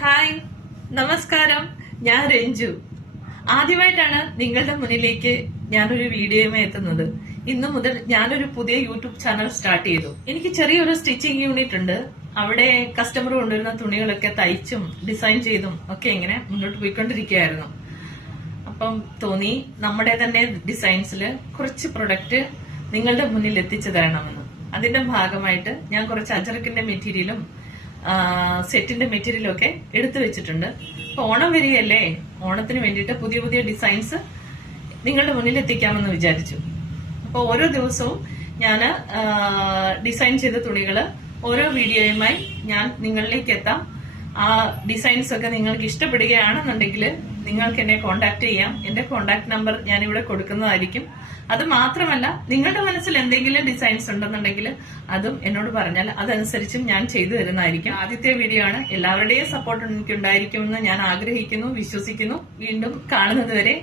Hi, നമസ്കാരം. ഞാൻ രഞ്ജു. ആദ്യമായിട്ടാണ് നിങ്ങളുടെ മുന്നിലേക്ക് ഞാനൊരു വീഡിയോയുമായി എത്തുന്നത്. ഇന്നു മുതൽ ഞാനൊരു പുതിയ യൂട്യൂബ് ചാനൽ സ്റ്റാർട്ട് ചെയ്തു. എനിക്ക് ചെറിയൊരു സ്റ്റിച്ചിങ് യൂണിറ്റ് ഉണ്ട്. അവിടെ കസ്റ്റമർ കൊണ്ടുവരുന്ന തുണികളൊക്കെ തയ്ച്ചും ഡിസൈൻ ചെയ്തും ഒക്കെ ഇങ്ങനെ മുന്നോട്ട് പോയിക്കൊണ്ടിരിക്കുകയായിരുന്നു. അപ്പം തോന്നി നമ്മുടെ തന്നെ ഡിസൈൻസിൽ കുറച്ച് പ്രൊഡക്റ്റ് നിങ്ങളുടെ മുന്നിൽ എത്തിച്ചു തരണമെന്ന്. അതിന്റെ ഭാഗമായിട്ട് ഞാൻ കുറച്ച് അജറക്കിന്റെ മെറ്റീരിയലും സെറ്റിന്റെ മെറ്റീരിയലും ഒക്കെ എടുത്തു വെച്ചിട്ടുണ്ട്. അപ്പൊ ഓണം വരികയല്ലേ, ഓണത്തിന് വേണ്ടിയിട്ട് പുതിയ പുതിയ ഡിസൈൻസ് നിങ്ങളുടെ മുന്നിൽ എത്തിക്കാമെന്ന് വിചാരിച്ചു. അപ്പൊ ഓരോ ദിവസവും ഞാൻ ഡിസൈൻ ചെയ്ത തുണികള് ഓരോ വീഡിയോയുമായി ഞാൻ നിങ്ങളിലേക്ക് എത്താം. ആ ഡിസൈൻസ് ഒക്കെ നിങ്ങൾക്ക് ഇഷ്ടപ്പെടുകയാണെന്നുണ്ടെങ്കിൽ നിങ്ങൾക്ക് എന്നെ കോൺടാക്ട് ചെയ്യാം. എന്റെ കോൺടാക്ട് നമ്പർ ഞാനിവിടെ കൊടുക്കുന്നതായിരിക്കും. അത് മാത്രമല്ല, നിങ്ങളുടെ മനസ്സിൽ എന്തെങ്കിലും ഡിസൈൻസ് ഉണ്ടെന്നുണ്ടെങ്കിൽ അതും എന്നോട് പറഞ്ഞാൽ അതനുസരിച്ചും ഞാൻ ചെയ്തു തരുന്നതായിരിക്കും. ആദ്യത്തെ വീഡിയോ ആണ്. എല്ലാവരുടെയും സപ്പോർട്ട് എനിക്ക് ഉണ്ടായിരിക്കുമെന്ന് ഞാൻ ആഗ്രഹിക്കുന്നു, വിശ്വസിക്കുന്നു. വീണ്ടും കാണുന്നത് വരെ